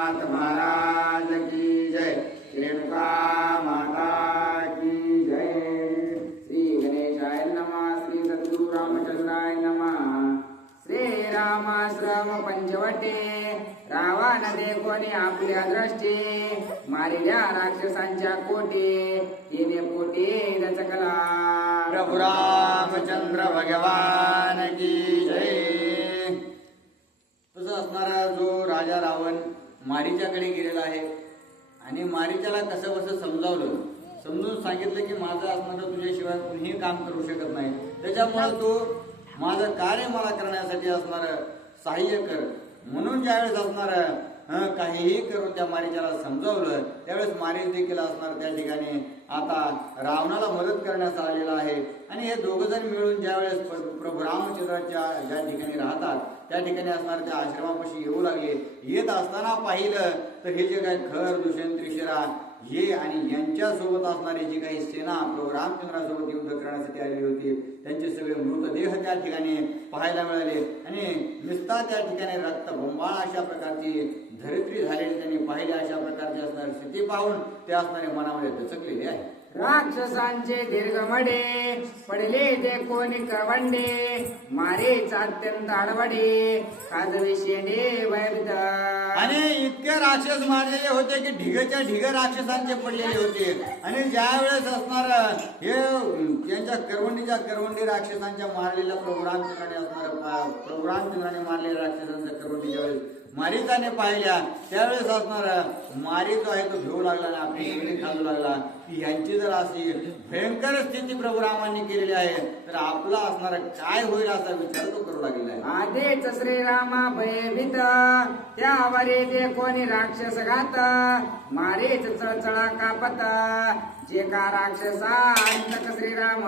महाराज की जय। रेणुका माता की जय। श्री गणेशाय नमः। श्री सद्गुरु रामचंद्राय नमः। श्री रामाश्रम पंचवटे रावण देखोनी आपल्या दृष्टी मारिल्या राक्षसांच्या कोटी तिने पोटी दचकला। प्रभु रामचंद्र भगवान की जय। तसं असणारा जो राजा रावण मारीच्याकडे गेलेला आहे आणि मारीच्याला कसं कसं समजून सांगितलं की माझं असणारं तुझ्याशिवाय कुणीही काम करू शकत नाही, त्याच्यामुळे तू माझं कार्य मला करण्यासाठी असणार सहाय्य कर म्हणून ज्यावेळेस असणार काहीही करून त्या मारीच्याला समजावलं त्यावेळेस मारीच देखील असणार त्या ठिकाणी आता रावणाला मदत करण्यास आलेला आहे। आणि हे दोघ जण मिळून ज्यावेळेस प्रभू रामचंद्राच्या ज्या ठिकाणी राहतात त्या ठिकाणी असणार त्या आश्रमापाशी येऊ लागले। येत असताना पाहिलं तर हे जे काही खर दुष्यंत त्रिशिरा हे आणि यांच्या सोबत असणारी जी काही सेना प्रभू रामचंद्रासोबत युद्ध करण्यासाठी आलेली होती त्यांचे सगळे मृतदेह त्या ठिकाणी पाहायला मिळाले आणि नुसता त्या ठिकाणी रक्तबंबाळ अशा प्रकारची धरित्री झालेली त्यांनी पाहिले। अशा प्रकारची असणारी स्थिती पाहून ते असणारे मनामध्ये दचकलेले आहे। राक्षसांचे दीर्घमडे पडले ते कोणी करवंडे मारेच अत्यंत आडवडे काजवे शेंडे भयभीत। आणि इतके राक्षस मारलेले होते की ढिगच्या ढिग राक्षसांचे पडलेले होते आणि ज्या वेळेस असणार हे त्यांच्या करवंडी राक्षसांच्या मारलेल्या प्रभू रामचंद्राने मारलेल्या राक्षसांच्या करवंडी ज्यावेळेस मारीचाने पाहिल्या त्यावेळेस असणार मारी जो आहे तो घेऊ लागला आणि आपली शेंडी खालू लागला की यांची जर अशी भयंकर स्थिती प्रभू रामांनी केलेली आहे तर आपला असणार काय होईल असा विचार तो करू लागलेला आहे। आदेच श्रीरामा भयभीत त्यावरे ते कोणी राक्षस घात मारेच चळचळा कापत जे का राक्षसा अंतक श्रीराम।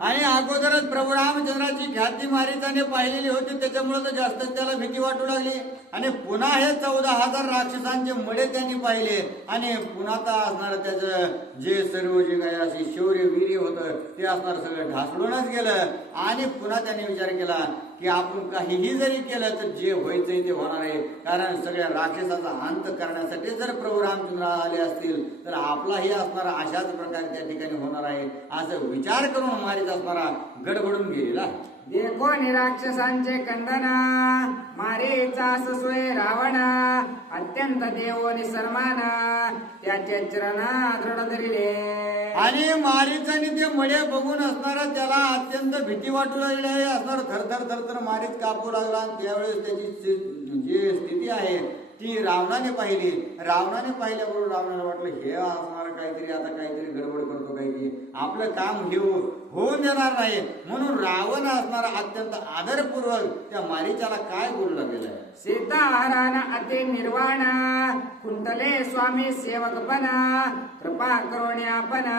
आणि अगोदरच प्रभू रामचंद्राची ख्याती मारीचाने पाहिलेली होती त्याच्यामुळे तर जास्त त्याला भीती वाटू लागली आणि पुन्हा हे 14,000 राक्षसांचे मडे त्यांनी पाहिले आणि पुन्हा तर असणार त्याचं जे सर्व जे काही असे शौर्य वीर्य होतं ते असणार सगळं ढासळूनच गेलं आणि पुन्हा त्यांनी विचार केला की आपण काहीही जरी केलं तर जे व्हायचंय ते होणार आहे, कारण सगळ्या राक्षसाचा अंत करण्यासाठी जर प्रभू रामचंद्र आले असतील तर आपलाही असणारा अशाच प्रकारे त्या ठिकाणी होणार आहे असं विचार करून मारीत असणारा गडबडून गेलेला। देखो राक्षसांचे कंदना मारेचा सोय रावण अत्यंत देवोनी सन्मान त्याचे चरणा दृढ धरिले। आणि मारीचाने ते मडे बघून असणारा त्याला अत्यंत भीती वाटू लागली आहे। असणार थरथर मारीच कापू लागला आणि त्यावेळेस त्याची जी स्थिती आहे ती रावणाने पाहिली। रावणाने पाहिल्याबरोबर रावणाला वाटलं हे असणार काहीतरी आता काहीतरी गडबड करतो काही आपलं काम होऊन देणार नाही म्हणून रावण असणारा अत्यंत आदरपूर्वक त्या मारीच्याला काय बोलू लागलेला आहे। सीताहरण अति निर्वाण कुंतले स्वामी सेवकपणा कृपा करुणी आपण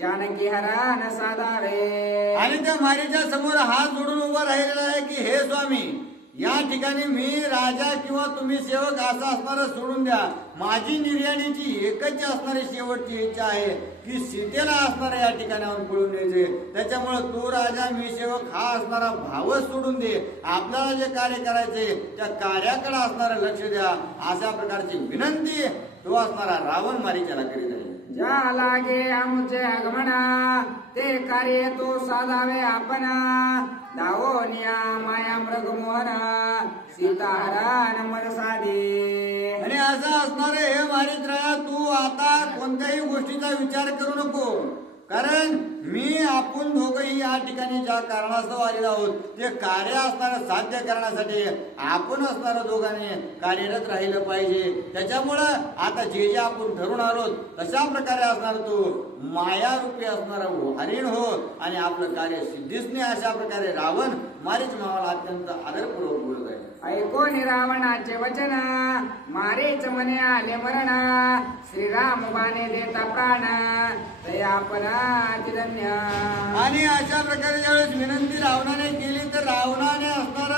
जानकी हरण साधावे। आणि त्या मारीच्या समोर हात जोडून उभा राहिलेला आहे की हे स्वामी या ठिकाणी मी राजा किंवा तुम्ही सेवक असं असणारं सोडून द्या, माझी निर्याणीची एकच असणारी शेवटची इच्छा आहे की सीतेला असणारा या ठिकाणाहून पळून द्यायचे। त्याच्यामुळे तो राजा मी सेवक हा असणारा भावच सोडून दे, आपल्याला जे कार्य करायचे त्या कार्याकडे असणारं लक्ष द्या अशा प्रकारची विनंती तो असणारा रावण मारीच्याला करीत आहे। ज्या लागे आमचे आगमना ते कार्य तो साधावे आपण दावोनिया माया मृगमोहना सीताहरण मन साधी। आणि असं असणार हे मारित्र तू आता कोणत्याही गोष्टीचा विचार करू नको, कारण मी आपण दोघंही या ठिकाणी ज्या कारणास्तव आलेलो आहोत ते कार्य असणारं साध्य करण्यासाठी आपण असणारं दोघांनी कार्यरत राहिलं पाहिजे। त्याच्यामुळं आता जे आपण ठरून आलो तशा प्रकारे असणार तू माया रूपी असणारा हरिण हो आणि आपलं कार्य सिद्धीसने अशा प्रकारे रावण मारीच मावाला अत्यंत आदरपूर्वक बोलत आहे। ऐकोनी रावणाचे वचन मारेच मने आले मरण श्रीराम बाणे देता प्राण ते आपण धन्य। आणि अशा प्रकारे ज्यावेळेस विनंती रावणाने केली तर रावणाने असणार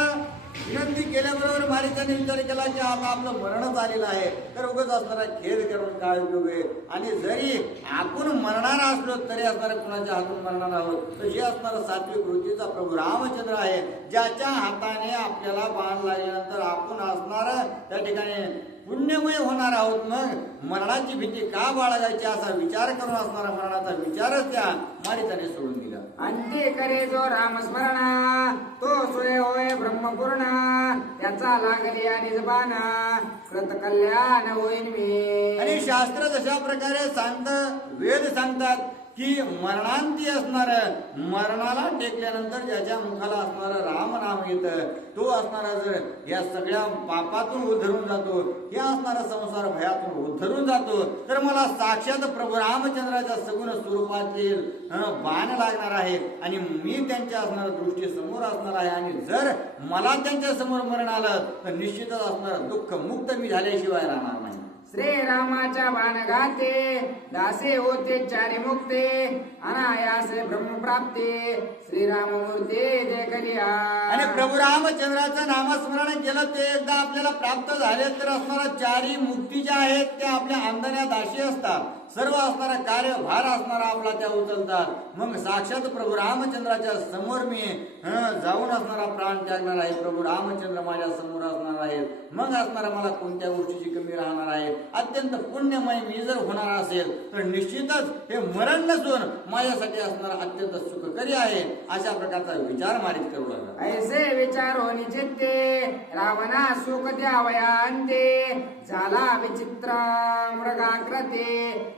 विनंती केल्याबरोबर मारीचाने विचार केला की आता आपलं मरणच आलेलं आहे तर उगाच असणारा खेद करून काय उपयोग आहे। आणि जरी आपण मरणार असलो तरी असणारा कुणाच्या हातून मरणार आहोत तर जे असणारा सात्विक वृत्तीचा प्रभू रामचंद्र आहे ज्याच्या हाताने आपल्याला बाण लागल्यानंतर आपण असणार त्या ठिकाणी पुण्यमय होणार आहोत, मग मरणाची भीती का बाळगायची असा विचार करून असणारा मरणाचा विचारच त्या मारिचाने सोडून दिला. अंते करे जो रामस्मरणा तो सोय होय ब्रह्मपूर्ण त्याचा लागली आणि जबान कृत कल्याण होईन मी. आणि शास्त्र जशा प्रकारे वेद सांगतात की मरणांती असणार, मरणाला टेकल्यानंतर ज्याच्या मुखाला असणार रामनाम येतं तो असणारा जर या सगळ्या पापातून उद्धरून जातो, या असणारा संसार भयातून उद्धरून जातो, तर मला साक्षात प्रभू रामचंद्राच्या सगुण स्वरूपातील बाण लागणार आहे आणि मी त्यांच्या असणाऱ्या दृष्टी समोर असणार आहे. आणि जर मला त्यांच्या समोर मरण आलं तर निश्चितच असणार दुःख मुक्त मी झाल्याशिवाय राहणार नाही. श्रीरामाच्या बाणघाते दासे होते चारी मुक्ते अनायासे ब्रह्मप्राप्ती श्रीराममूर्ती देखलिया. आणि प्रभू रामचंद्राचं नामस्मरण केलं ते एकदा आपल्याला प्राप्त झाले तर असणारा चारी मुक्ती ज्या आहेत त्या आपल्या अंधन्या दाशी असतात. सर्व असणारा कार्यभार असणारा आपला त्या उचलतात. मग साक्षात प्रभू रामचंद्राच्या समोर मी जाऊन असणारा प्राण त्यागणार आहे. प्रभू रामचंद्र माझ्या समोर असणार आहेत. मग असणारा मला कोणत्या गोष्टीची कमी राहणार आहे. अत्यंत पुण्यमय मी जर होणार असेल तर निश्चितच हे मरण नसून माझ्यासाठी असणारा अत्यंत सुखकरी आहे. अशा प्रकारचा विचार मारित करू लागला. ऐसे विचार होनी चित्ते रावणा सुख द्यावया अंते झाला विचित्र मृगाकृते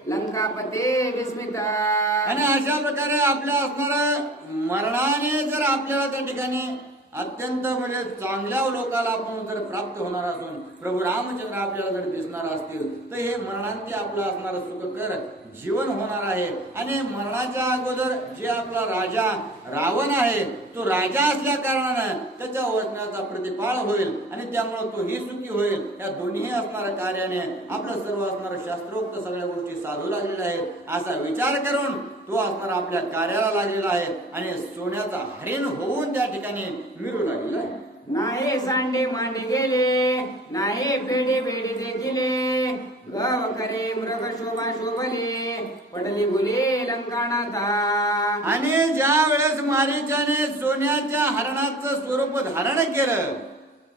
लंकापते विस्मित. आणि अशा प्रकारे आपल्या असणारा मरणाने जर आपल्याला त्या ठिकाणी अत्यंत म्हणजे चांगल्या लोकाला आपण जर प्राप्त होणार असून प्रभू रामचंद्र आपल्याला जर दिसणार असतील तर हे मरणांती आपलं असणारं सुखकर जीवन होणार आहे. आणि मरणाच्या अगोदर जे आपला राजा रावण आहे तो राजा असल्या कारणानं त्याच्या वचनाचा प्रतिपाळ होईल आणि त्यामुळे तोही सुखी होईल. या दोन्ही असणाऱ्या कार्याने आपलं सर्व असणारं शास्त्रोक्त सगळ्या गोष्टी साधू लागलेल्या आहेत असा विचार करून तो असणारा आपल्या कार्याला लागलेला आहे आणि सोन्याचा हरिण होऊन त्या ठिकाणी मिरू लागलेला आहे. नाही सांडे मांडे गेले नाही पेढे पेढे देखिले गव करे मृग शोभा शोभले पडली बुले लंकानाथा. आणि ज्या वेळेस मारीचाने सोन्याच्या हरणाचं स्वरूप धारण केलं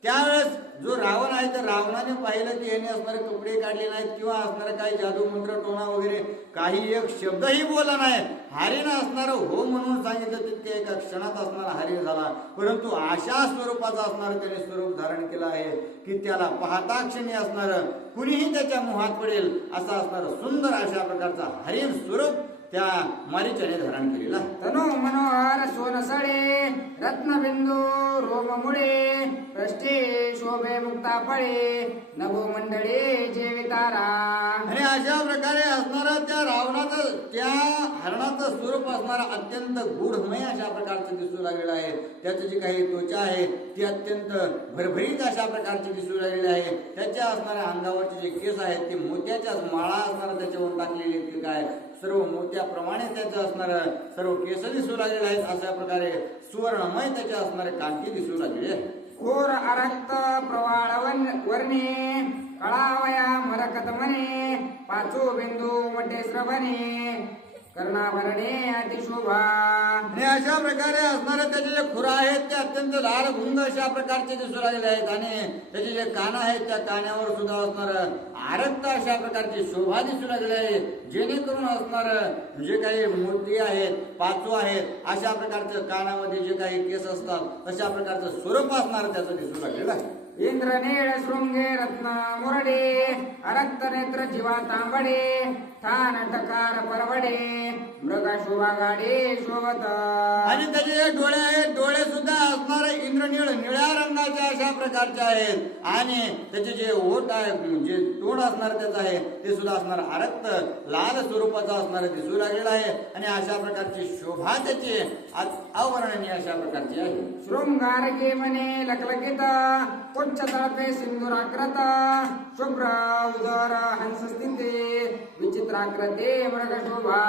त्यावेळेस जो रावण आहे तर रावणाने पाहिलं की याने असणारे कपडे काढले नाहीत किंवा असणारे काही जादू मंत्र टोणा वगैरे काही एक शब्दही बोलला नाही. हरिण असणार हो म्हणून सांगितलं तितके एका क्षणात असणारा हरिण झाला. परंतु अशा स्वरूपाचा असणार त्याने स्वरूप धारण केलं आहे की त्याला पाहता क्षणी असणार कुणीही त्याच्या मोहात पडेल असा असणार सुंदर अशा प्रकारचा हरिण स्वरूप त्या मारीचाने धारण केलेला आहे. तनु मनोहर सोनसळे रत्नबिंदू रोममुळे पृष्ठे शोभे मुक्ता फळे नभो मंडळे जेवितारा. आणि अशा प्रकारे असणारा त्या रावणाचं त्या हरणाचं स्वरूप असणारा अत्यंत गूढमय अशा प्रकारचं दिसू लागलेलं आहे. त्याचं जी काही त्वचा आहे ती अत्यंत भरभरीत अशा प्रकारची दिसू लागलेली आहे. त्याच्या असणाऱ्या अंगावरचे जे केस आहेत ते मोत्याच्या माळा असणारा त्याच्यावर टाकलेले काय सर्व मोत्याप्रमाणे त्याचं असणार सर्व केस दिसू लागलेले आहेत. अशा प्रकारे सुवर्णमय त्याच्या असणारे कांती दिसू लागलेले आहे. खोर अरक्त प्रवाळ वर्णे कळावया मरकत मने पाचो बिंदू मटे श्रवणे कर्णाभरणे अतिशोभा. आणि अशा प्रकारे असणारे त्याचे जे खुरा आहेत ते अत्यंत लाल गुंग अशा प्रकारचे दिसू लागलेले आहेत. आणि त्याचे जे कान आहेत त्या कानावर सुद्धा असणार आरक्त अशा प्रकारची शोभा दिसू लागलेली आहे. जेणेकरून असणार जे काही मूर्ती आहेत पाचू आहेत अशा प्रकारच्या कानामध्ये जे काही केस असतात तशा प्रकारचं स्वरूप असणार त्याचं दिसू लागलेलं आहे. इंद्रनीळ शृंगे रत्न मुरडे अरक्त नेत्र जीवा तांबडे ठाण टकार परवडे मृगा शोभा गाडे शोभत. आणि त्याचे जे डोळे आहेत डोळे सुद्धा असणारे इंद्रनीळ निळ्या रंगाचे अशा प्रकारचे आहेत. आणि त्याचे जे ओठ आहे जे तोंड असणार त्याचं आहे ते सुद्धा असणार आरक्त लाल स्वरूपाचा असणार दिसू लागलेला आहे. आणि अशा प्रकारची शोभा त्याची अवर्णनीय अशा प्रकारची आहे. शृंगार गे मने लकलकित उच्च तळपे सिंधुराकृत शुभ्र उदर हंस स्थिते विचित्राकृते मृग शोभा.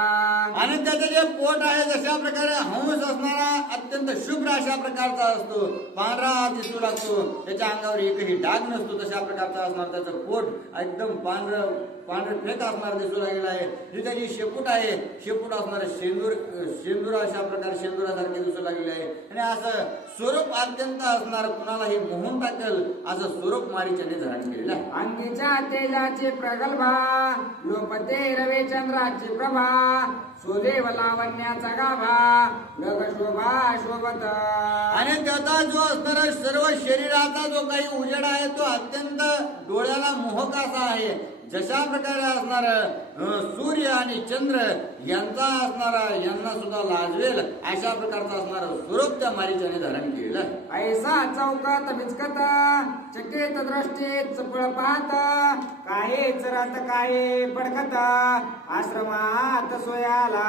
आणि त्याचं जे पोट आहे जशा प्रकारे हंस असणारा अत्यंत शुभ्र अशा प्रकारचा असतो, पांढरा दिसू लागतो, त्याच्या अंगावर एकही डाग नसतो, तशा प्रकारचा असणार त्याचं पोट एकदम पांढरं फेक असणार दिसू लागलेलं आहे. जी त्याची शेपूट आहे, शेपूट असणार शेंदूर अशा प्रकारे शेंदुरासारखे दिसू लागलेले आहे. आणि असं स्वरूप अत्यंत असणार कुणालाही मोहून टाकेल असं स्वरूप मारीच्याने धारण केलेलं आहे. अंगीच्या तेजाचे प्रगल्भा लोपते रविचंद्राची प्रभा शोधेव लावण्याचा गाभा गग शोभा शोभत. आणि त्याचा जो असणारा सर्व शरीराचा जो काही उजेड आहे तो अत्यंत डोळ्याला मोहक असा आहे. जशा प्रकारे असणार सूर्य आणि चंद्र यांचा असणारा यांना सुद्धा लाजवेल अशा प्रकारचा असणारा स्वरूप त्या मारीच्याने धारण केलेलं आहे. ऐसा चौकात विचकत चकित दृष्टीत चपळ पाहत काहे चरत काहे पडखत आश्रमात सोयाला.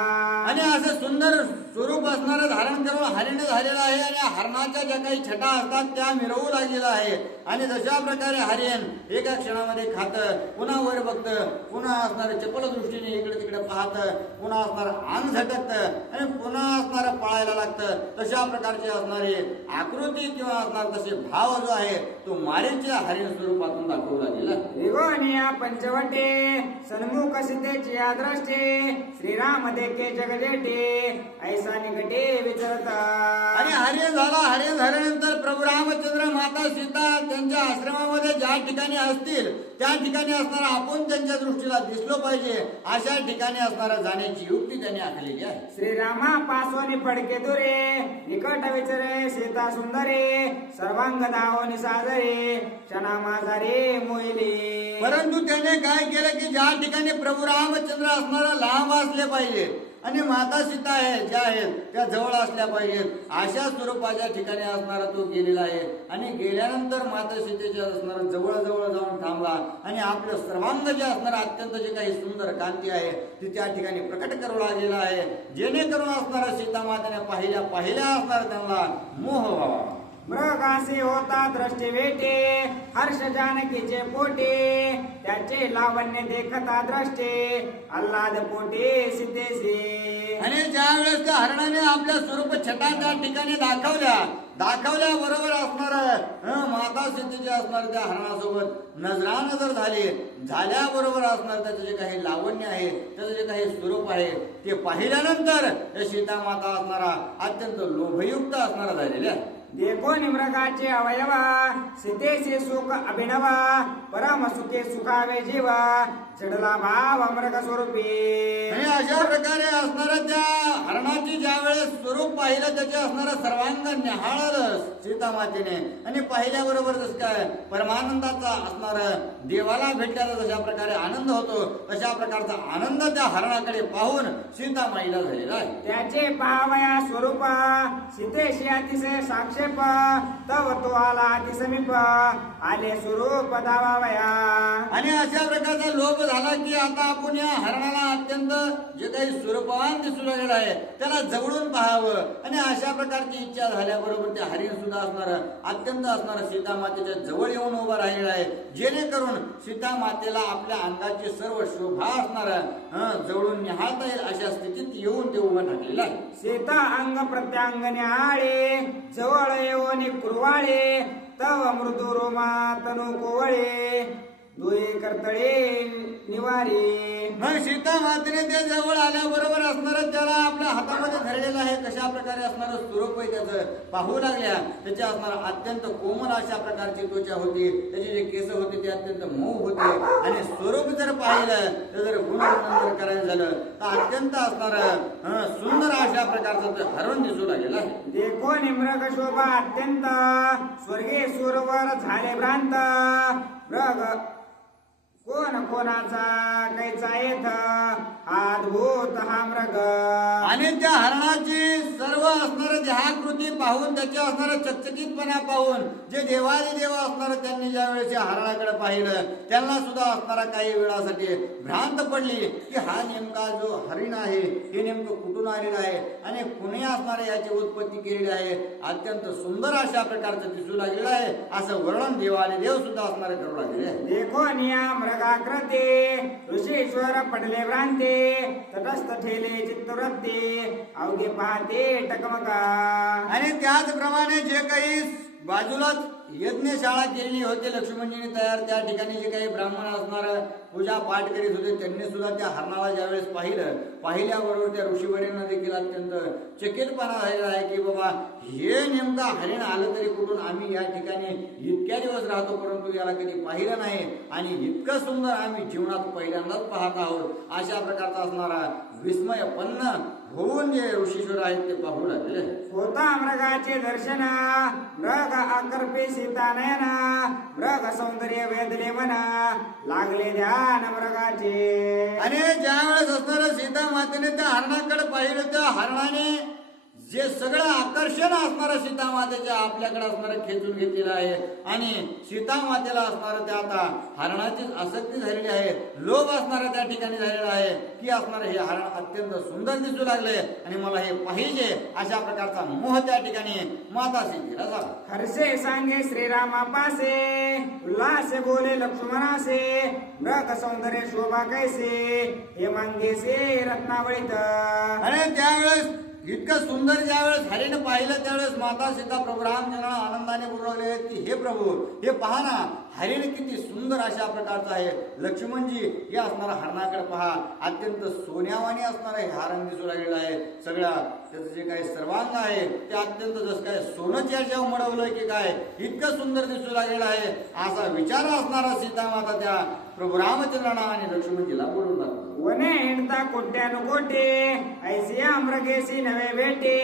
आणि असं सुंदर स्वरूप असणारं धारण करून हरिण झालेलं आहे आणि हरणाच्या ज्या काही छटा असतात त्या मिरवू लागलेला आहे. आणि जशा प्रकारे हरिण एका क्षणामध्ये खातं, पुन्हा वर बघतं, पुन्हा असणार चपल दृष्टीने इकडे तिकडे पाहतं, पुन्हा असणार अंग झटकतं आणि पुन्हा असणार पळायला लागतं. तशा प्रकारचे असणारे आकृती किंवा असणार तसे भाव जो आहे तो मारीच्या हरिण स्वरूपातून दाखवला गेला. त्रिगोणिया पंचवटे सन्मुख सीतेची आद्रष्टे श्रीराम देखे जगजेटे ऐसा निकटे विचरत. आणि हरिण झाल्यानंतर प्रभू रामचंद्र माता सीता त्यांच्या आश्रमामध्ये ज्या ठिकाणी असतील त्या ठिकाणी असणारा आपण त्यांच्या दृष्टीला दिसलो पाहिजे अशा ठिकाणी असणारा जाण्याची युक्ती त्यांनी आखलेली आहे. श्रीरामा पासोनी फडके दुरे निकट विचरे सीता सुंदरे सर्वांग दावनी साजरे क्षणा माझारे मोहिले. परंतु त्याने काय केलं की ज्या ठिकाणी प्रभू रामचंद्र असणारा लांब असले पाहिजे आणि माता सीता आहे ज्या आहेत त्या जवळ असल्या पाहिजेत अशा स्वरूपाच्या ठिकाणी असणारा तो गेलेला आहे. आणि गेल्यानंतर माता सीतेच्या असणारा जवळ जाऊन थांबला आणि आपलं सर्वांग जे असणार अत्यंत जे काही सुंदर कांती आहे ती त्या ठिकाणी प्रकट करू लागलेला आहे. जेणेकरून असणारा सीता मातेने पाहिल्या असणार त्यांना मोह व्हावा. मृगासे होता दृष्टी भेटे हर्ष जानकीचे पोटे त्याचे लावण्य देखता द्रष्टे आल्हाद पोटे सीतेसे. आणि ज्या वेळेस त्या हरणाने आपल्या स्वरूप छटा त्या ठिकाणी दाखवल्या बरोबर असणार माता सीतेचे असणार त्या हरणासोबत नजरानजर झाल्याबरोबर असणार त्याचं जे काही लावण्य आहे त्याचं जे काही स्वरूप आहे ते पाहिल्यानंतर सीता माता असणारा अत्यंत लोभयुक्त असणारा झालेला आहे. देखो निमृगाचे अवयवा सीतेचे सुख अभिनवा परम सुखे सुखावे जीवा चढला भाव मृग स्वरूपी. आणि अशा प्रकारे असणारा त्या हरणाची ज्या वेळेस स्वरूप पाहिलं त्याचे असणारा सर्वांग निहाळलं सीता मातेने आणि पाहिल्याबरोबर जसं काय परमानंदाचा असणार देवाला भेटल्याचा जशा प्रकारे आनंद होतो तशा प्रकारचा आनंद त्या हरणाकडे पाहून सीता माईला झालेला आहे. त्याचे पाहावया स्वरूप सीतेशी अतिशय साक्षेप तव तो आला अतिसमीप आले स्वरूप दावावया. आणि अशा प्रकारचा लोभ झाला की आता आपण या हरणाला अत्यंत जे काही स्वरूपवान दिसू लागलेलं आहे त्याला जवळून पाहावं. आणि अशा प्रकारची इच्छा झाल्याबरोबर ते हरिण सुद्धा असणार अत्यंत असणार सीता मातेच्या जवळ येऊन उभं राहिलेलं आहे. जेणेकरून सीता मातेला आपल्या अंगाची सर्व शोभा असणार जवळून निहाळता येईल अशा स्थितीत येऊन ते उभं टाकलेलं आहे. सीता अंग प्रत्यांगने आळे जवळ येऊन कुरवाळे तव मृदू रोमा तनु कोवळे दुई करतळे निवारे. मग सीता मातेने ते जवळ आल्याबरोबर असणार त्याला आपल्या हातामध्ये धरलेलं आहे कशा प्रकारे असणार स्वरूप आहे त्याचं पाहू लागल्या. त्याचे असणार अत्यंत कोमल अशा प्रकारची त्वचा होती, त्याचे जे केस होते ते अत्यंत मऊ होते. आणि स्वरूप जर पाहिलं तर जर गुणवर्णन करायचं झालं तर अत्यंत असणार सुंदर अशा प्रकारचं ते हरण दिसू लागलेलं आहे. देखो निमृग शोभा अत्यंत स्वर्गे सुरवर झाले भ्रांत मृग कोण कोणाचा कैचा येथ अद्भुत हा मृग. आणि त्या हरणाची सर्व असणारे देहाकृती पाहून त्याचे असणारे चकचकीतपणा पाहून जे देवादी देव असणार त्यांनी ज्या वेळेस या हरणाकडे पाहिलं त्यांना सुद्धा असणारा काही वेळासाठी भ्रांत पडली की हा नेमका जो हरिण आहे हे नेमकं कुठून आलेलं आहे आणि कुणी असणारे याची उत्पत्ती केलेली आहे. अत्यंत सुंदर अशा प्रकारचं दिसू लागलेलं आहे असं वर्णन देवादी देव सुद्धा असणारे करू लागलेले आहे. देखो निया मृगाकृते ऋषीश्वर पडले भ्रांते तटस्थ ठेले चित्तवृत्ती अवघे पाहते टकमका. आणि त्याचप्रमाणे जे काही बाजूलाच यज्ञशाळा केलेली होती लक्ष्मणजीने तयार, त्या ठिकाणी जे काही ब्राह्मण असणार पूजा पाठ करीत होते त्यांनी सुद्धा त्या हरणाला ज्यावेळेस पाहिल्याबरोबर त्या ऋषीवरींना देखील अत्यंत चकितपणा झालेला आहे की बाबा हे नेमका हरिण आलं तरी कुठून, आम्ही या ठिकाणी इतक्या दिवस राहतो परंतु याला कधी पाहिलं नाही आणि इतकं सुंदर आम्ही जीवनात पहिल्यांदाच पाहत आहोत. अशा प्रकारचा असणारा विस्मयपन्न होऊन जे ऋषीश्वर आहेत ते पाहू लागले. होता मृगाचे दर्शन मृग आकर्पे सीता नयना मृग सौंदर्य वेदले मना लागले ध्यान मृगाचे. आणि ज्या वेळेस असणाऱ्या सीता मातेने त्या हरणाकडे पाहिलं त्या हरणाने जे सगळं आकर्षण असणारं सीता मातेच्या आपल्याकडे असणारं खेचून घेतलेलं आहे आणि सीता मातेला असणारं त्या आता हरणाचीच आसक्ती झालेली आहे, लोभ असणारा त्या ठिकाणी झालेला आहे की असणारं हे हरण अत्यंत सुंदर दिसू लागले आणि मला हे पाहिजे अशा प्रकारचा मोह त्या ठिकाणी माता सीतेला झाला. हर्षे सांगे श्रीरामापासे उल्हास बोले लक्ष्मणासे मृग सौंदर्य शोभा कैसे हे मांगेसे रत्नावळीत. आणि त्यावेळेस इतकं सुंदर ज्यावेळेस हरीने पाहिलं त्यावेळेस माता सीता प्रभू रामचंद्राला आनंदाने बोलवले की हे प्रभू हे पहा ना हरिण किती सुंदर अशा प्रकारचं आहे. लक्ष्मणजी हे असणारा हरणाकडे पहा, अत्यंत सोन्यावानी असणारं हे हरण दिसू लागलेलं आहे. सगळ्या त्याचं जे काही सर्वांग आहे ते अत्यंत जसं काय सोनंच याच्यावर मडवलंय की काय इतकं सुंदर दिसू लागलेलं आहे असा विचार असणारा सीता माता त्या प्रभू रामचंद्रांना आणि लक्ष्मणजीला बोलून लागला. वने हिंडता कोट्यानुकोटे ऐसी आम्रगेसी नवे भेटे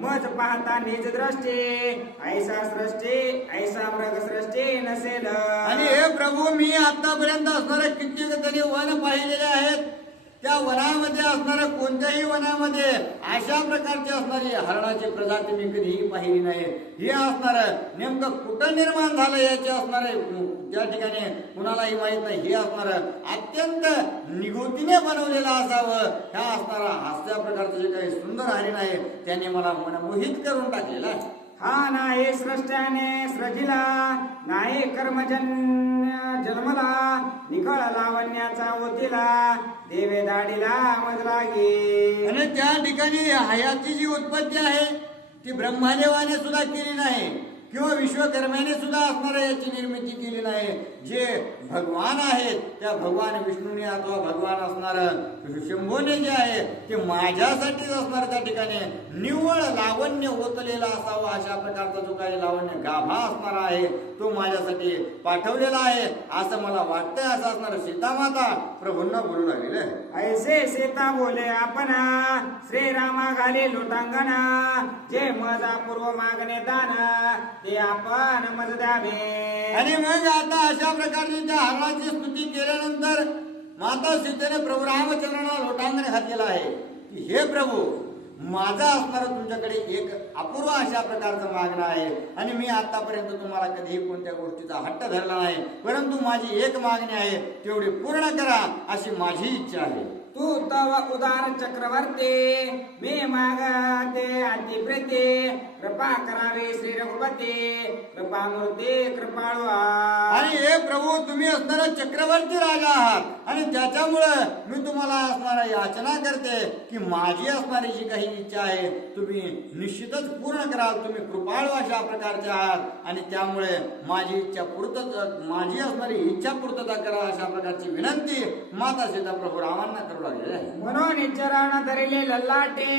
मज पाहता निज द्रष्टे ऐसा सृष्टी ऐसा मृग सृष्टी नसेल. आणि हे प्रभू मी आतापर्यंत असणारे कित्येक तरी वन पाहिलेले आहेत, त्या वनामध्ये असणाऱ्या कोणत्याही वनामध्ये अशा प्रकारची असणारी हरणाची प्रजाती मी कधीही पाहिली नाही. हे असणार नेमकं कुठं निर्माण झालं याचे असणारे त्या ठिकाणी कुणालाही माहित नाही. हे असणार अत्यंत निगुतीने बनवलेलं असावं ह्या असणारा अशा प्रकारचं जे काही सुंदर हरिण आहे त्यांनी मला मनमोहित करून टाकलेलं आहे. हा नाही सृष्ट्याने सृजिला नाही कर्मजन्य जन्मला निखळ लावण्याचा ओतीला देवे दाडीला मज लागे. आणि त्या ठिकाणी हयाची जी उत्पत्ती आहे ती ब्रह्मदेवाने सुद्धा केली नाही किंवा विश्वकर्म्याने सुद्धा असणाऱ्या याची निर्मिती केली नाही. जे भगवान आहेत त्या भगवान विष्णूने अथवा भगवान असणार शंभूने जे आहे ते माझ्यासाठीच असणार त्या ठिकाणी निव्वळ लावण्य ओतलेला असावा अशा प्रकारचा जो काही लावण्य गाभा असणारा आहे तो माझ्यासाठी पाठवलेला आहे असं मला वाटतंय. असं असणार सीतामाता प्रभूंना बोलू लागलेलं आहे. ऐसे सीता बोले आपणा श्रीरामा घाले लोटांगणा जे मजा पूर्व मागणे दाना ते आपण मज द्यावे. आणि मग आता अशा प्रकारची त्या हरणाची स्तुती केल्यानंतर माता सीतेने प्रभू रामचंद्रांना लोटांगण घातलेला आहे की हे प्रभू माझा असणार तुमच्याकडे एक अपूर्व अशा प्रकारचं मागणं आहे आणि मी आतापर्यंत तुम्हाला कधीही कोणत्या गोष्टीचा हट्ट धरला नाही, परंतु माझी एक मागणी आहे तेवढी पूर्ण करा अशी माझी इच्छा आहे. तू तव उदार चक्रवर्ती मी मागते अतिप्रेते कृपा करावी श्री रघुपती कृपा मूर्ती कृपाळू. आणि हे प्रभू तुम्ही असणारा चक्रवर्ती राजा आहात आणि त्याच्यामुळं मी तुम्हाला असणारा याचना करते की माझी असणारी जी काही इच्छा आहे तुम्ही निश्चितच पूर्ण कराल. तुम्ही कृपाळू अशा प्रकारचे आहात आणि त्यामुळे माझी असणारी इच्छा पूर्तता करा अशा प्रकारची विनंती माता सीता प्रभू रामांना करू लागलेली आहे. म्हणून चरण धरिले लल्लाटे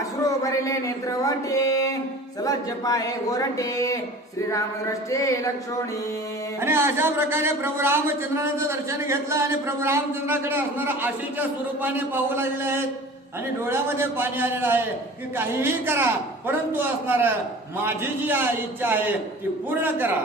अश्रू भरिले नेत्रवटे सलज्ज पाये गोरटे श्रीराम द्रष्टे लक्षोणी. आणि अशा प्रकारे प्रभू रामचंद्रांचं दर्शन घेतलं आणि प्रभू रामचंद्राकडे असणारा आशेच्या स्वरूपाने पाहू लागले आहेत आणि डोळ्यामध्ये पाणी आलेलं आहे की काहीही करा परंतु असणार माझी जी इच्छा आहे ती पूर्ण करा.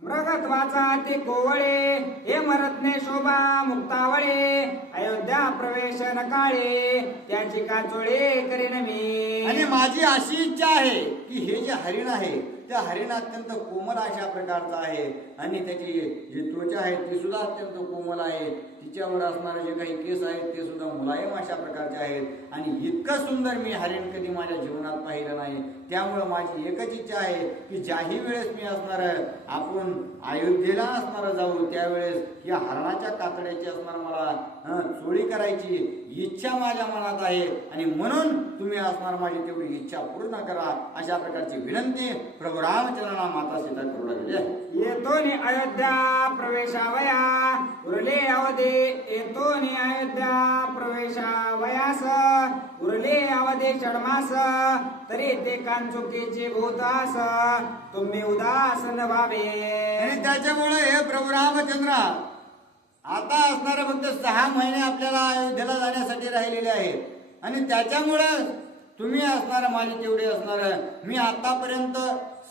मृगत्वाचा ते कोवळे हे मरत्ने शोभा मुक्तावळे अयोध्या प्रवेश नकाळे त्याची काचोळे करेन मी. आणि माझी अशी इच्छा आहे की हे जे हरिण आहे त्या हरिण अत्यंत कोमल अशा प्रकारचा आहे आणि त्याची जी त्वचा आहे ती सुद्धा अत्यंत कोमल आहे. तिच्यावर असणारे जे काही केस आहेत ते सुद्धा मुलायम अशा प्रकारचे आहेत आणि इतकं सुंदर मी हरिण कधी माझ्या जीवनात पाहिलं नाही. त्यामुळं माझी एकच इच्छा आहे की ज्याही वेळेस मी असणार आपण अयोध्येला असणार जाऊ त्यावेळेस या हरणाच्या कातड्याची असणार मला चोरी करायची इच्छा माझ्या मनात आहे आणि म्हणून तुम्ही असणार माझी तेवढी इच्छा पूर्ण करा अशा प्रकारची विनंती प्रभू रामचंद्रांना माता सीता करू लागली आहे. येतो नि अयोध्या प्रवेशावया उरले अवधे येतो नि अयोध्या प्रवेशावयास उरले अवधे षडमास तरी ते कांचुकीचे भूतास तुम्ही उदास न व्हावे. आणि त्याच्यामुळे हे प्रभू रामचंद्र आता असणारे फक्त 6 महिने आपल्याला अयोध्येला जाण्यासाठी राहिलेले आहेत आणि त्याच्यामुळं तुम्ही असणार माझी तेवढे असणार मी आतापर्यंत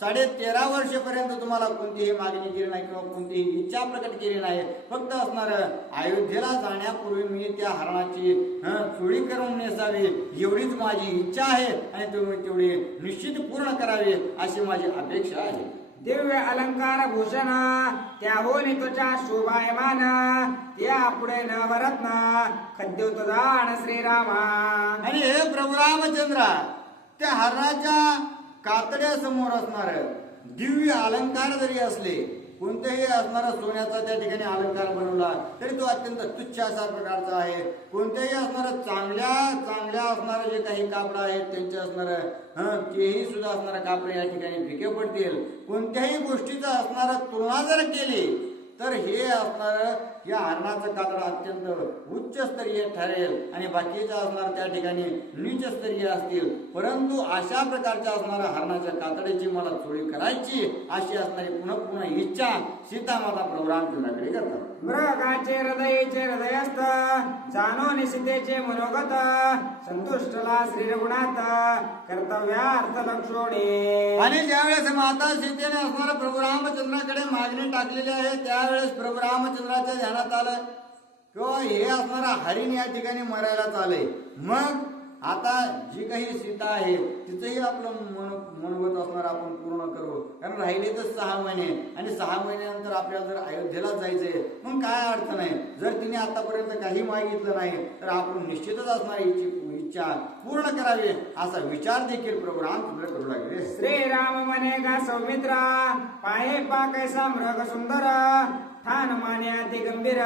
13.5 वर्षपर्यंत तुम्हाला कोणतीही मागणी केली नाही किंवा कोणतीही इच्छा प्रकट केली नाही. फक्त असणार अयोध्येला जाण्यापूर्वी मी त्या हरणाची चोरी करून नेसावी एवढीच माझी इच्छा आहे आणि तुम्ही तेवढी निश्चित पूर्ण करावी अशी माझी अपेक्षा आहे. दिव्य अलंकार भूषण त्याहून तुझ्या शोभायमान त्या पुढे नवरत्न खद्योत जाण श्रीरामा. आणि हे प्रभू रामचंद्र त्या हरणाच्या कातड्या समोर असणार दिव्य अलंकार जरी असले कोणतेही असणारा सोन्याचा त्या ठिकाणी अलंकार बनवला तरी तो अत्यंत तुच्छ अशा प्रकारचा आहे. कोणत्याही असणारा चांगल्या असणारे जे काही कापड आहेत त्यांचे असणार तेही सुद्धा असणारा कापड या ठिकाणी फिके पडतील. कोणत्याही गोष्टीचा असणारा तुलना जर केली तर हे असणार या हरणाचं कातड अत्यंत उच्च स्तरीय ठरेल आणि बाकीचं असणार त्या ठिकाणी नीच स्तरीय असतील. परंतु अशा प्रकारच्या असणाऱ्या हरणाच्या कातडीची मला चोरी करायची अशी असणारी पुन्हा इच्छा सीतामाता प्रभू रामचंद्राकडे करतात. मृगाचे हृदयस्थ जाणून सीतेचे मनोगत संतुष्टला श्री रघुनाथ कर्तव्यार्थ लक्षोडे. आणि ज्यावेळेस माता सीतेने असणाऱ्या प्रभू रामचंद्राकडे मागणी टाकलेली आहे त्यावेळेस प्रभू रामचंद्राच्या ध्यानात आलं किंवा हे असणारा हरिण या ठिकाणी मरायला चालय. मग आता जी काही सीता आहे तिचंही आपलं मनोगत असणार आपण पूर्ण करू कारण राहिले तर 6 महिने आणि 6 महिन्यानंतर आपल्याला जर अयोध्येला जायचंय मग काय अर्थ नाही. जर तिने आतापर्यंत काही मागितलं नाही तर आपण निश्चितच असणार इच्छा पूर्ण करावी असा विचार देखील प्रभू रामचंद्र करू लागले. श्रीराम म्हणे का सौमित्रा पाहे पा कैसा मृग सुंदर ठाण माने अति गंभीर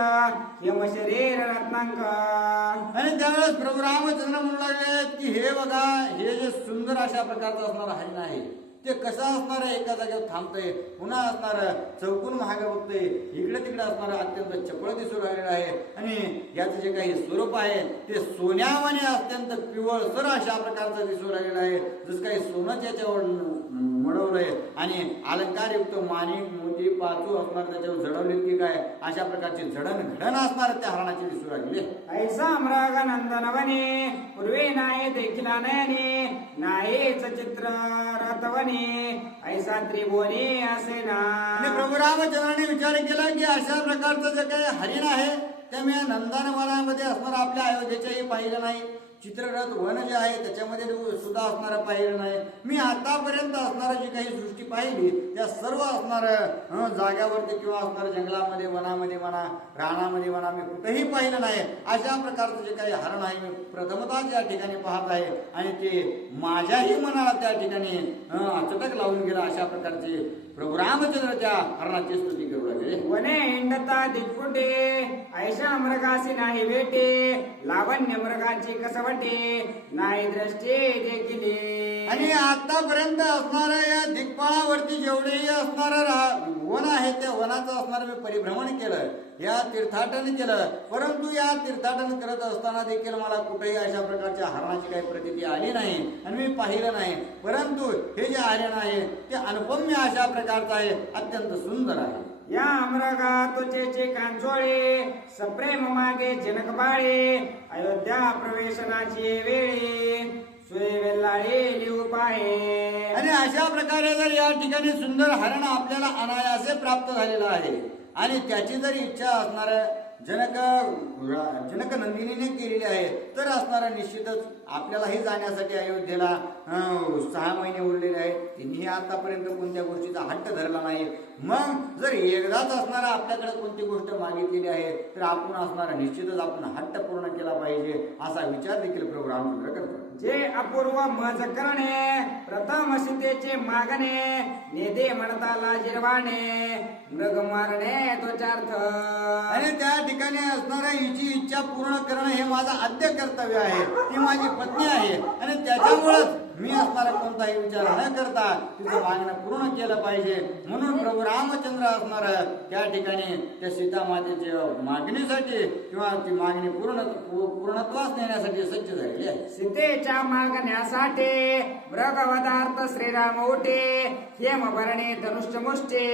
यम शरीर रत्नांक. आणि त्यावेळेस प्रभू रामचंद्र म्हणू लागले की हे बघा हे जे सुंदर अशा प्रकारचं असणार हरिण आहे ते कसं असणार आहे एका जागेवर थांबतंय पुन्हा असणार चौकून महाग बघतोय इकडे तिकडे असणार अत्यंत चपळ दिसू राहिलेलं आहे आणि याचं जे काही स्वरूप आहे ते सोन्यावाने अत्यंत पिवळसर अशा प्रकारचं दिसू राहिलेलं आहे जसं काही सोनंच याच्यावर मडवलंय आणि अलंकारयुक्त माणिक मोती पाचू असणार त्याच्यावर जडवले की काय अशा प्रकारची जडण असणार त्या हरणाची दिसू लागले. ऐसा मृग नंदन वने पूर्वी नाही देखिला नयने नाहीच चित्र रथवने ऐसा त्रिभुवने असे ना. आणि प्रभू रामचंद्राने विचार केला की अशा प्रकारचं जे काही हरिण आहे त्या मी नंदनवनामध्ये असणार आपल्या अयोध्येच्याही पाहिलं नाही. चित्ररथ वन जे आहे त्याच्यामध्ये सुद्धा असणारं पाहिलं नाही. मी आतापर्यंत असणारं जी काही सृष्टी पाहिली त्या सर्व असणार जाग्यावरती किंवा असणार जंगलामध्ये वनामध्ये म्हणा रानामध्ये म्हणा मी कुठेही पाहिलं नाही. अशा प्रकारचं जे काही हरण आहे मी प्रथमतः त्या ठिकाणी पाहत आहे आणि ते माझ्याही मनाला त्या ठिकाणी अचटक लावून गेला. अशा प्रकारचे प्रभू रामचंद्र त्या हरणाची स्तुती करू लागले. वने हिंडता दिटकुटे ऐशा मृगासी नाही भेटे लावण्य मृगाची कसवटे नाही दृष्टी देखिले. आणि आतापर्यंत असणाऱ्या या दिग्पाळावरती जेवढेही असणारं वन आहे त्या वनाचं असणारं मी परिभ्रमण केलं या तीर्थाटन केलं परंतु या तीर्थाटन करत असताना देखील मला कुठेही अशा प्रकारच्या हरणाची काही प्रतीती आली नाही आणि मी पाहिलं नाही. परंतु हे जे हरिण आहे ते अनुपम्य अशा प्रकारचं आहे अत्यंत सुंदर आहे. या मृगा तुझे कांचोळे सप्रेम मागे जनक बाळे अयोध्या प्रवेशनाची वेळी सुवेल्लाळे लिहू पाहे. आणि अशा प्रकारे जर या ठिकाणी सुंदर हरण आपल्याला अनायासे प्राप्त झालेलं आहे आणि त्याची जर इच्छा असणार जनक नंदिनीने केलेली आहे, तर असणारा निश्चितच आपल्यालाही जाण्यासाठी अयोध्येला 6 महिने उरलेले आहेत. तिनेही आतापर्यंत कोणत्या गोष्टीचा हट्ट धरला नाही. मग जर एकदाच असणारा आपल्याकडे कोणती गोष्ट मागितलेली आहे, तर आपण असणारा निश्चितच आपण हट्ट पूर्ण केला पाहिजे, असा विचार देखील प्रभू रामचंद्र करतात. जे अपूर्व मज करणे, प्रथम सीतेचे मागणे, नेदे म्हणता लाजिरवाणे, मृग मारणे त्वचार्थ. आणि त्या ठिकाणी असणाऱ्या हिची इच्छा पूर्ण करणं हे माझं आद्य कर्तव्य आहे. ती माझी पत्नी आहे आणि त्याच्यामुळेच मी असणारा कोणताही विचार न करता तिचं मागणं पूर्ण केलं पाहिजे. म्हणून प्रभू रामचंद्र असणार त्या ठिकाणी त्या सीता मातेच्या मागणीसाठी किंवा ती मागणी पूर्णत्वास नेण्यासाठी सज्ज झालेली आहे. सीतेच्या मागण्यासाठी मृगवदार्थ श्रीराम उठे, हेमभरणे धनुष्य मुष्टे,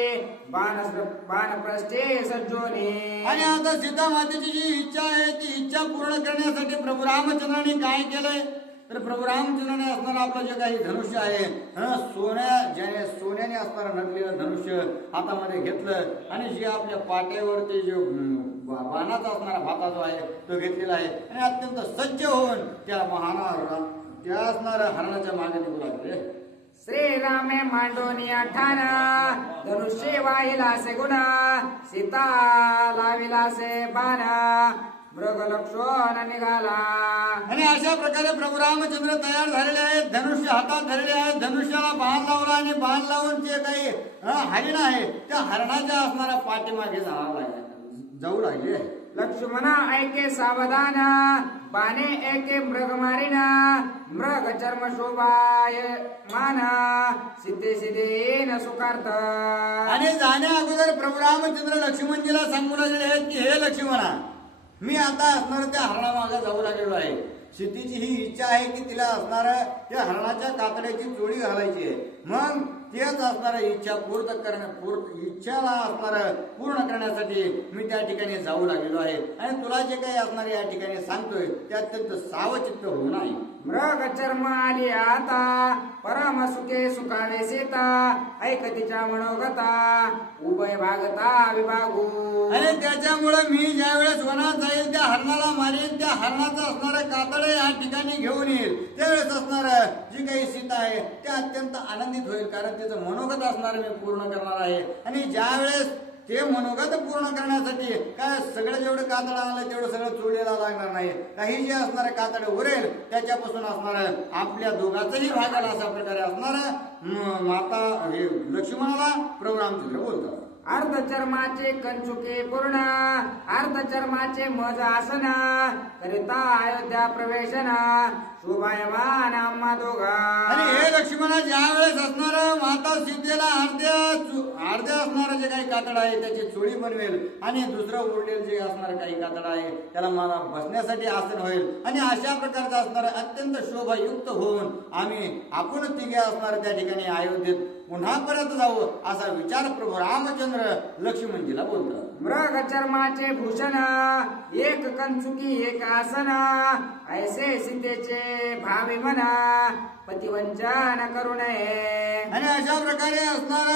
बाणप्रष्टे सज्जोने. आणि आता सीता मातेची जी इच्छा आहे ती इच्छा पूर्ण करण्यासाठी प्रभू रामचंद्राने काय केलंय, तर प्रभू रामचंद्राने असणारं आपलं जे काही धनुष्य आहे, ज्याने सोन्याने असणारं नटलेलं धनुष्य हातामध्ये घेतलं आणि जे आपल्या पाट्यावरती जे बाणाचा असणारा भाता जो आहे तो घेतलेला आहे आणि अत्यंत सज्ज होऊन त्या असणाऱ्या हरणाच्या मागे निघू लागले. श्रीरामे मांडोनिया ठाण, धनुष्य वाहिलासे गुण, सीता लाविलासे बाण, मृग लक्षण निघाला. आणि अशा प्रकारे प्रभू रामचंद्र तयार झालेले आहेत, धनुष्य हातात धरले आहेत, धनुष्याला बाण लावला आणि बाण लावून जे काही हरिण आहे त्या हरणाच्या असणाऱ्या पाठीमागे जाऊ लागले. लक्ष्मणा ऐके सावधान, बाणे ऐके मृग मारिना, मृग चर्म शोभाय मान, सीते सीते न सुखार्थ. आणि जाण्या अगोदर प्रभू रामचंद्र लक्ष्मणजीला सांगून लागलेले आहेत की हे लक्ष्मणा, मी आता असणार त्या हरणामागे जाऊ लागलेलो आहे. सीतेची ही इच्छा आहे की तिला असणार त्या हरणाच्या कातड्याची चोळी घालायची आहे. मग तेच असणार इच्छा इच्छाला असणार पूर्ण करण्यासाठी मी त्या ठिकाणी जाऊ लागलेलो आहे. आणि तुला जे काही असणार या ठिकाणी सांगतोय ते अत्यंत सावचित्त होऊन आहे. मृग चर्म आली आता, परम सुखे सुखावे सीता, ऐक तिच्या मनोगता, उभय भागता विभागू. आणि त्याच्यामुळे मी ज्या वेळेस वनात जाईल त्या हरणाला मारेल, त्या हरणाचं असणारं कातडे या ठिकाणी घेऊन येईल, त्यावेळेस असणार जी काही सीता आहे ते अत्यंत आनंदित होईल, कारण त्याचं मनोगत असणार मी पूर्ण करणार आहे. आणि ज्या वेळेस ते मनोगत पूर्ण करण्यासाठी काय सगळं जेवढं कातडं आणलं तेवढं सगळं चोळीला लागणार नाही. काही जे असणारे कातडे उरेल त्याच्यापासून असणार आपल्या दोघांचाही भागाला अशा प्रकारे असणार माता हे लक्ष्मणाला प्रभू रामचंद्र बोलतात. अर्धचर्माचे कंचुके पूर्ण, अर्धचर्माचे मज आसन, करिता अयोध्या प्रवेशना, शोभायमान आम्हा दोघा. आणि हे लक्ष्मणा ज्या वेळेस असणार माता सीतेला अर्ध्या असणार जे काही कातड आहे त्याची चोळी बनवेल आणि दुसरं उरलेलं जे असणार काही कातड आहे त्याला मला बसण्यासाठी आसन होईल. आणि अशा प्रकारचं असणार अत्यंत शोभायुक्त होऊन आपण तिघे असणार त्या ठिकाणी अयोध्येत पुन्हा परत जाऊ असा विचार प्रभू रामचंद्र लक्ष्मणजीला बोलतात. मृग चर्माचे भूषण, एक कंचुकी एक आसन, ऐसे सीतेचे भावी म्हणा, पतिवंचन करू नये. आणि अशा प्रकारे असणार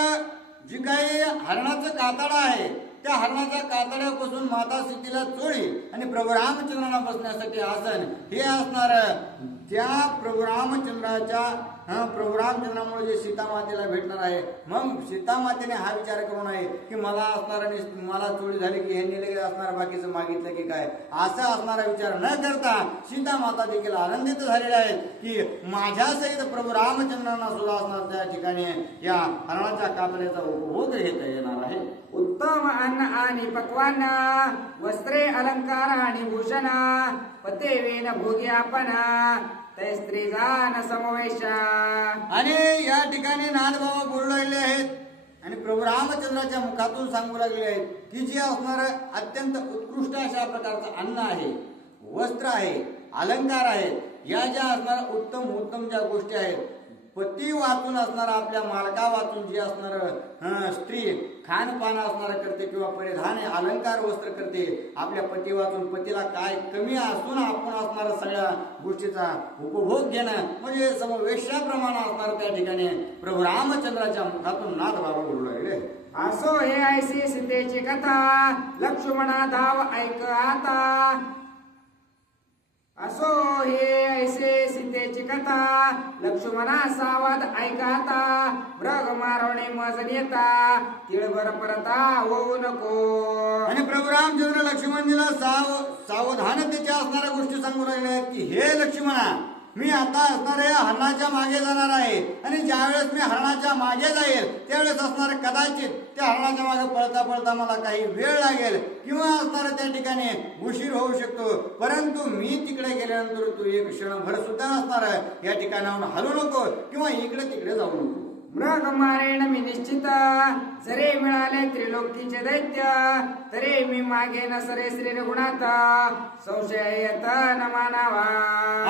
जी काही हरणाचं कातडा आहे त्या हरणाच्या कातड्यापासून माता सीतेला चोळी आणि प्रभू रामचंद्रांना बसण्यासाठी आसन हे असणार त्या प्रभू रामचंद्रामुळे जे सीता मातेला भेटणार आहे. मग सीता मातेने हा विचार करू नये की मला असणार मला चोरी झाली की हे लगेच असणार बाकीचं मागितलं की काय, असा असणारा विचार न करता सीता माता देखील आनंदित झालेल्या आहेत की माझ्या सहित प्रभू रामचंद्रांना सुद्धा असणार त्या ठिकाणी या हरणाच्या कातड्याचा उपभोग घेता येणार आहे. उत्तम अन्न आणि पक्वान, वस्त्रे अलंकार आणि भूषण, पतेवेन भोगी आपण, ते स्त्री जान समवेशा. आणि या ठिकाणी नाथबाबा बोलू लागले आहेत आणि प्रभू रामचंद्राच्या मुखातून सांगू लागले आहेत की जे असणार अत्यंत उत्कृष्ट अशा प्रकारचं अन्न आहे, वस्त्र आहे, अलंकार आहे, या ज्या असणार उत्तम ज्या गोष्टी आहेत, पती वाचून असणार आपल्या मालका वाचून जी असणार स्त्री खानपान असणार करते किंवा परिधान अलंकार वस्त्र करते, आपल्या पती वाचून पतीला काय कमी असून आपण असणार सगळ्या गोष्टीचा उपभोग घेणं म्हणजे समवेशाप्रमाणे असणार त्या ठिकाणी प्रभू रामचंद्राच्या मुखातून नाथ बाबा बोलू लागले. असो हे ऐसी सीतेची कथा लक्ष्मणा धाव ऐक आता असो हे ऐसे सीतेची कथा लक्ष्मणा सावध ऐका आता मृग मारवणे मज नेता तिळभर परता होऊ नको. आणि प्रभू रामचंद्र लक्ष्मणजीला सावधानतेच्या असणाऱ्या गोष्टी सांगू राहिले आहेत की हे लक्ष्मणा, मी आता असणाऱ्या हरणाच्या मागे जाणार आहे आणि ज्यावेळेस मी हरणाच्या मागे जाईल त्यावेळेस असणार कदाचित त्या हरणाच्या मागे पळता पळता मला काही वेळ लागेल किंवा असणार त्या ठिकाणी उशीर होऊ शकतो, परंतु मी तिकडे गेल्यानंतर तू एक क्षणभर सुद्धा असणार या ठिकाणाहून हलू नको किंवा इकडे तिकडे जाऊ नको. मृग मारेण मी निश्चित जरे मिळाले त्रिलोकीचे दैत्य तरी मी मागे न सरे श्री गुणात संशय येत न मानावा.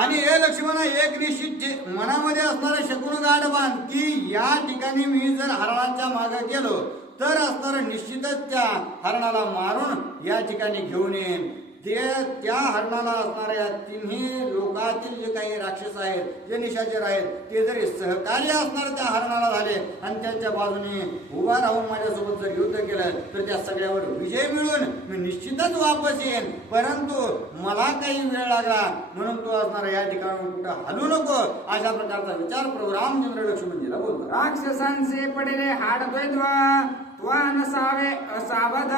आणि हे लक्ष्मणा एक निश्चित मनामध्ये असणारं शकुन गाढ बांध की या ठिकाणी मी जर हरणाच्या मागे गेलो तर असणार निश्चितच त्या हरणाला मारून या ठिकाणी घेऊन येईन. त्या हरणाला असणाऱ्या तिन्ही लोकातील जे काही राक्षस आहेत, जे निशाचर आहेत, ते जरी सहकार्य असणार त्या हरणाला झाले आणि त्यांच्या बाजूने उभा राहून माझ्यासोबत जर युद्ध केलं तर त्या सगळ्यावर विजय मिळून मी निश्चितच वापस येईन, परंतु मला काही वेळ लागला म्हणून तो असणार या ठिकाणी कुठं हलू नको अशा प्रकारचा विचार प्रभू रामचंद्र लक्ष्मणजीला बोलतो. राक्षसांचे पडले हाड द्वैद्व त्वान सावे असावध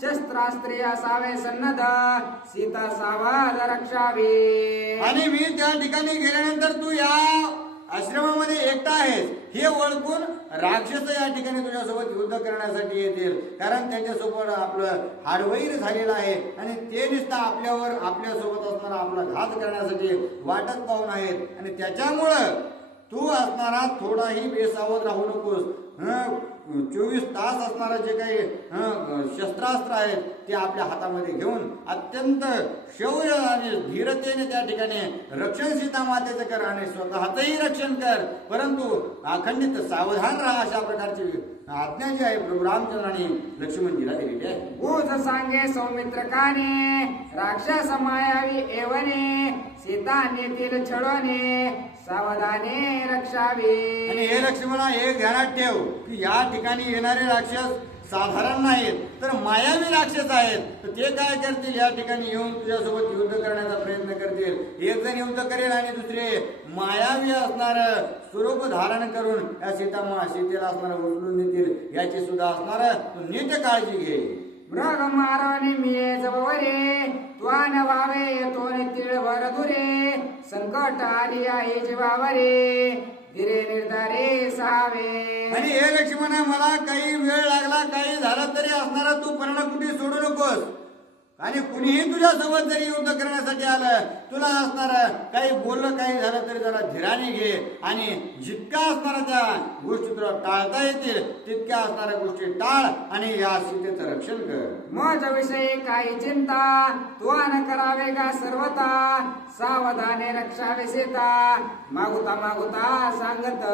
शस्त्रास्त्रे असावे सन्नद सीता सावध रक्षावी. आणि मी त्या ठिकाणी गेल्यानंतर तू या आश्रमामध्ये एकटा आहेस हे ओळखून राक्षस या ठिकाणी तुझ्यासोबत युद्ध करण्यासाठी येतील, कारण त्यांच्यासोबत आपलं हाडवैर झालेलं आहे आणि ते नुसतं आपल्यासोबत असणारा आपला घात करण्यासाठी वाटत पाहून आहेत. आणि त्याच्यामुळं तू असणारा थोडाही बेसावध राहू नकोस. 24 तास असणारा जे काही शस्त्रास्त्र आहेत ते आपल्या हातामध्ये घेऊन अत्यंत शौर्य आणि धीरतेने त्या ठिकाणी रक्षण सीता मातेचं कर आणि स्वतःचंही रक्षण कर, परंतु अखंडित सावधान राहा अशा प्रकारची आज्ञा जी आहे प्रभू रामचंद्राने लक्ष्मणजीला दिलेली आहे. बोध सांगे सौमित्र काने राक्षस मायावी एवने सीता नेतील छळवणे सावधाने रक्षावी. आणि हे लक्ष्मणा एक ध्यानात ठेव की या ठिकाणी येणारे राक्षस साधारण नाहीत तर मायावी राक्षस आहेत. तर ते काय करतील, या ठिकाणी येऊन तुझ्यासोबत युद्ध करण्याचा प्रयत्न करतील. एक जण युद्ध करेल आणि दुसरे मायावी असणार स्वरूप धारण करून या सीतेला असणार उचलून देतील. याची सुद्धा असणार तू नीट काळजी घे. मृग मारवणे मी जवरे त्वान व्हावे येतो तिळभर दुरे संकट आली आहे जीवावरे धीरे निर्धारे सावे. आणि हे लक्ष्मणा, मला काही वेळ लागला काही झालं तरी असणारा तू पर्णकुटी सोडू नकोस. आणि कुणीही तुझ्या सोबत जरी युद्ध करण्यासाठी आलं तुला असणार काही बोललं काही झालं तरी जरा धीराने घे आणि जितका असणारा त्या गोष्टी तुला टाळता येतील तितक्या असणाऱ्या गोष्टी टाळ आणि या सीतेचं रक्षण कर. मज विषयी काही चिंता त्वान करावे का सर्वता सावधाने रक्षावे सीता मागुता मागुता सांगत.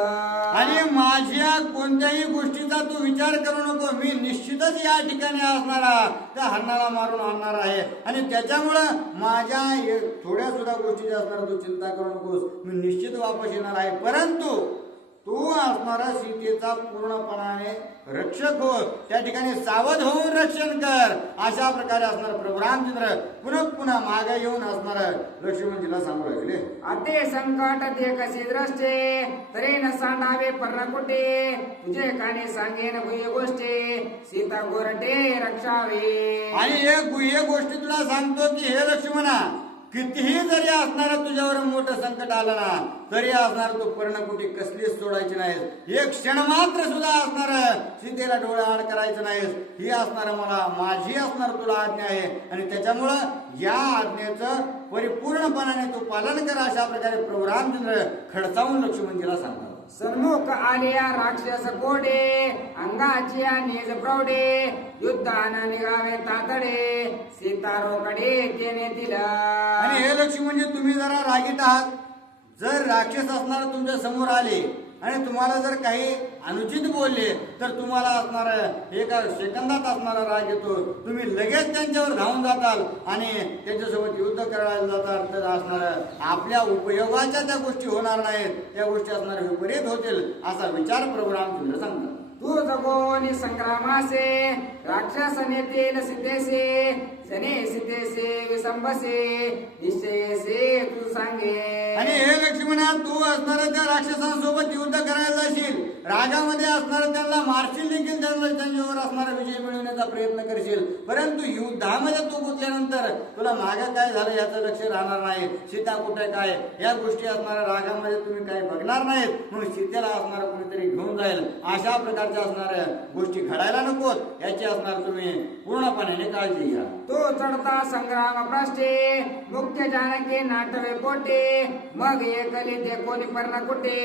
आणि माझ्या कोणत्याही गोष्टीचा तू विचार करू नको, मी निश्चितच या ठिकाणी असणारा त्या हरणाला मारून आणणार आहे आणि त्याच्यामुळं माझ्या थोड्या सुद्धा गोष्टी असणार तू चिंता करू नकोस, मी निश्चित वापस येणार आहे, परंतु तू असणारा सीतेचा पूर्णपणाने रक्षक हो, त्या ठिकाणी सावध होऊन रक्षण कर. अशा प्रकारे असणार प्रभू रामचंद्र पुन्हा मागे येऊन असणार लक्ष्मणजीला सांगू लागले. अते संकट ते कसे द्रष्टे तरी न सांडावे पर्णकुटे तुझे काने सांगेन गुह्य गोष्टी सीता गोरटे रक्षावे. आणि एक गुह्य गोष्टी तुला सांगतो की हे लक्ष्मणा, कितीही जरी असणार तुझ्यावर मोठं संकट आलं ना तरी असणार तू पर्णकुटी कसलीच सोडायची नाहीस. एक क्षण मात्र सुद्धा असणार सीतेला डोळ्याआड करायचं नाहीस. ही असणार माझी असणार तुला आज्ञा आहे आणि त्याच्यामुळं या आज्ञेचं परिपूर्णपणाने तू पालन कर. अशा प्रकारे प्रभू रामचंद्र खडसावून लक्ष्मणजीला सांगतात. सन्मुख आलिया राक्षस कोडे अंगाची निज प्रौढे युद्धान निघावे तातडे सीता रोकडे केने तिला. आणि हे लक्ष्मणजी, तुम्ही जरा रागीट आहात. जर राक्षस असणार तुमच्या समोर आले आणि तुम्हाला जर काही अनुचित बोलले तर तुम्हाला असणार एका सेकंदात असणारा राग येतो. तुम्ही लगेच त्यांच्यावर धावून जाताल आणि त्यांच्यासोबत युद्ध करायला जाताल तर असणार आपल्या उपयोगाच्या त्या गोष्टी होणार नाहीत, त्या गोष्टी असणार विपरीत होतील असा विचार प्रभू रामचंद्र सांगतात. तू जगोनी संग्रामासे राक्षस नेतील सीतेसे सने सीतेसे विसंबसे निश्चयसे तू सांगे. आणि हे लक्ष्मणा, तू असणाऱ्या त्या राक्षसांसोबत युद्ध करायला जाशील, रागामध्ये असणाऱ्या त्यांना मारशील देखील, त्यांच्यावर असणारा विजय मिळवण्याचा प्रयत्न करशील. परंतु युद्धामध्ये तू गुंतल्यानंतर तुला मागे काय झालं याचं लक्ष राहणार नाही. सीता कुठे काय या गोष्टी असणाऱ्या रागामध्ये तुम्ही काही बघणार नाहीत. म्हणून सीतेला असणारा कोणीतरी घेऊन जाईल, अशा प्रकारच्या असणाऱ्या गोष्टी घडायला नकोत याची असणार तुम्ही पूर्णपणे काळजी घ्या. तो चढता संग्राम भ्रष्टे मुख्य जानकी नाटवे पोटे मग एकली ते कोणी पर्ण कुटे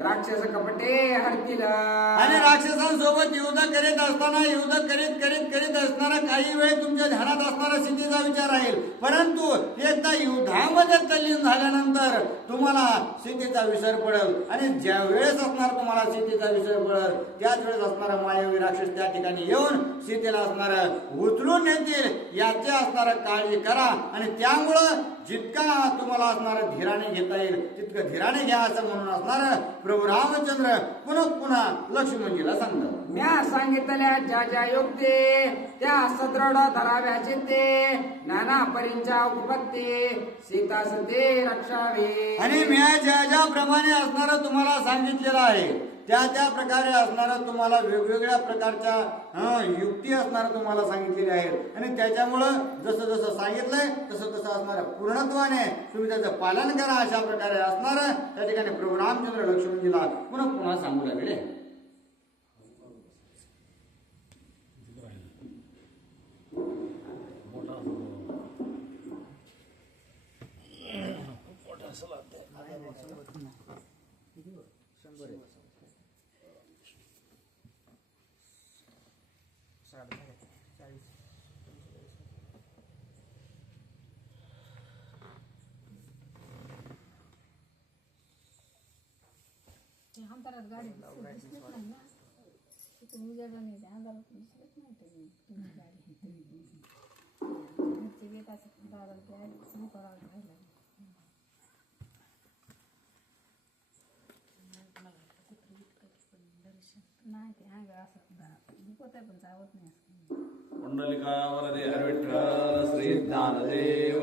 राक्षस कपटे हरतील. आणि राक्षसांसोबत युद्ध करीत असताना युद्ध करीत असताना काही वेळ तुमच्या ध्यानात असणारा सीतेचा विचार राहील. परंतु एकदा युद्धामध्ये तल्लीन झाल्यानंतर तुम्हाला सीतेचा विसर पडेल. आणि ज्या वेळेस असणार तुम्हाला सीतेचा विसर पडेल त्याच वेळेस असणारा मायावी राक्षस त्या ठिकाणी येऊन सीतेला असणार उचलून नेतील याची असणारा काळजी करा. आणि त्यामुळं जितका तुम्हाला असणारा धीराने घेता येईल तितकं धीराने घ्या असं म्हणून असणार प्रभू रामचंद्र पुन्हा लक्ष्मणजीला सांगतात. म्या सांगितल्या ज्या ज्या युक्ते त्या सदृढ धराव्या चित्ते नाना परींच्या उपपत्ती सीता सते रक्षावे. आणि मी ज्या प्रमाणे असणारं तुम्हाला सांगितलेलं आहे त्या प्रकारे असणारं तुम्हाला वेगवेगळ्या प्रकारच्या युक्ती असणारं तुम्हाला सांगितलेली आहेत. आणि त्याच्यामुळं जसं सांगितलंय तसं असणारं पूर्णत्वाने तुम्ही त्याचं पालन करा. अशा प्रकारे असणारं त्या ठिकाणी प्रभू रामचंद्र लक्ष्मणजीला पुन्हा सांगू लागले. अंधारात गाडी दिसत नाही ना, तिथून उजेडला नाही, अंधारात दिसत नाही तुमची गाडी. घरचे येत असं दाराला नाही ते अंग असं दुखत आहे पण जावत नाही. पुंडलिका वरदे हर विठ्ठल श्री ज्ञानदेव